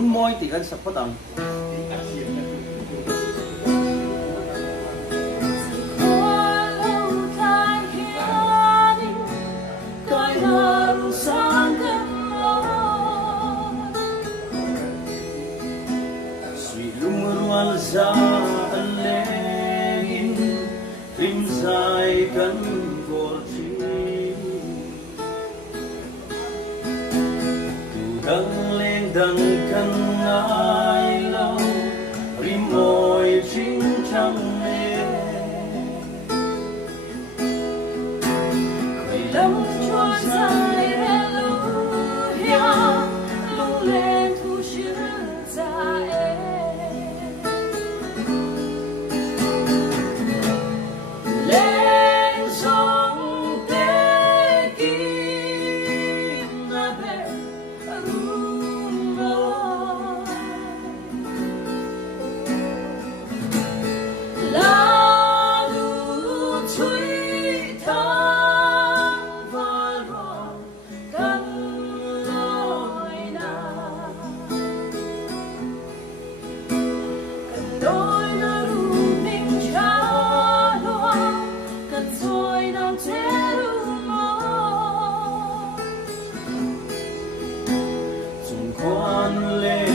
run moi ti kan sak patang za alengin rim sai kan gorchi tu dang leng dang kan ai lo rim moi ching chang le khơi lâm chua sai hallelujah lu lên thu sư za quan lên